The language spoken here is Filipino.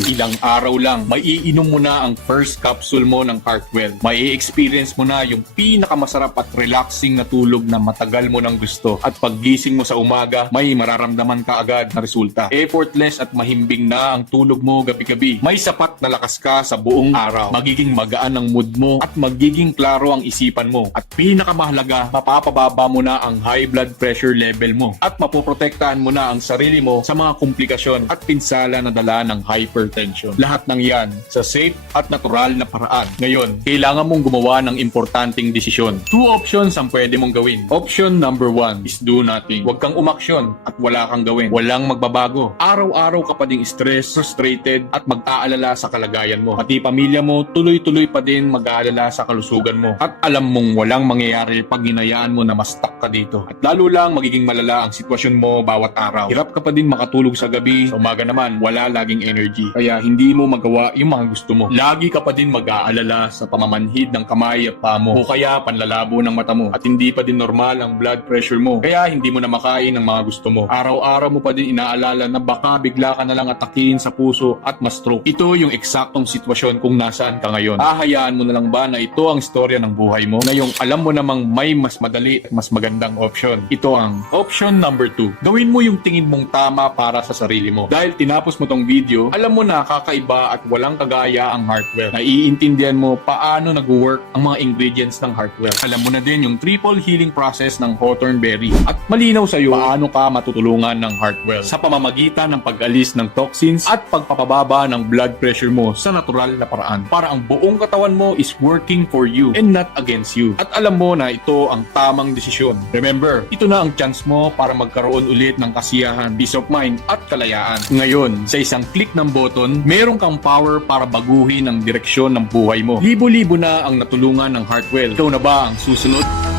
Ilang araw lang, maiinom mo na ang first capsule mo ng Heartwell. Mai-experience mo na yung pinakamasarap at relaxing na tulog na matagal mo nang gusto. At paggising mo sa umaga, may mararamdaman ka agad na resulta. Effortless at mahimbing na ang tulog mo gabi-gabi. May sapat na lakas ka sa buong araw. Magiging magaan ang mood mo at magiging klaro ang isipan mo. At pinakamahalaga, mapapababa mo na ang high blood pressure level mo. At mapoprotektahan mo na ang sarili mo sa mga komplikasyon at pinsala na dala ng hypertension. Lahat ng yan sa safe at natural na paraan. Ngayon, kailangan mong gumawa ng importanteng desisyon. 2 options ang pwede mong gawin. Option number 1 is do nothing. Huwag kang umaksyon at wala kang gawin. Walang magbabago. Araw-araw ka pa ding stress, frustrated at mag-aalala sa kalagayan mo. Pati pamilya mo, tuloy-tuloy pa din mag-aalala sa kalusugan mo. At alam mong walang mangyayari pag hinayaan mo na ma-stuck ka dito. At lalo lang magiging malala ang sitwasyon mo bawat araw. Hirap ka pa din makatulog sa gabi. Sa umaga naman, wala laging energy. Kaya hindi mo magawa yung mga gusto mo. Lagi ka pa din mag-aalala sa pamamanhid ng kamay at paa mo o kaya panlalabo ng mata mo at hindi pa din normal ang blood pressure mo. Kaya hindi mo na makain ang mga gusto mo. Araw-araw mo pa din inaalala na baka bigla ka na lang atakihin sa puso at ma-stroke. Ito yung eksaktong sitwasyon kung nasaan ka ngayon. Hahayaan mo na lang ba na ito ang istorya ng buhay mo? Na yung alam mo namang may mas madali at mas magandang option. Ito ang option number 2. Gawin mo yung tingin mong tama para sa sarili mo. Dahil tinapos mo tong video, alam mo na kakaiba at walang kagaya ang Heartwell. Naiintindihan mo paano nag-work ang mga ingredients ng Heartwell. Alam mo na din yung triple healing process ng hawthorn berry. At malinaw sa'yo paano ka matutulungan ng Heartwell sa pamamagitan ng pag-alis ng toxins at pagpapababa ng blood pressure mo sa natural na paraan. Para ang buong katawan mo is working for you and not against you. At alam mo na ito ang tamang desisyon. Remember, ito na ang chance mo para magkaroon ulit ng kasiyahan, peace of mind at kalayaan. Ngayon, sa isang click ng button, meron kang power para baguhin ang direksyon ng buhay mo. Libo-libo na ang natulungan ng Heartwell. Ikaw na ba ang susunod?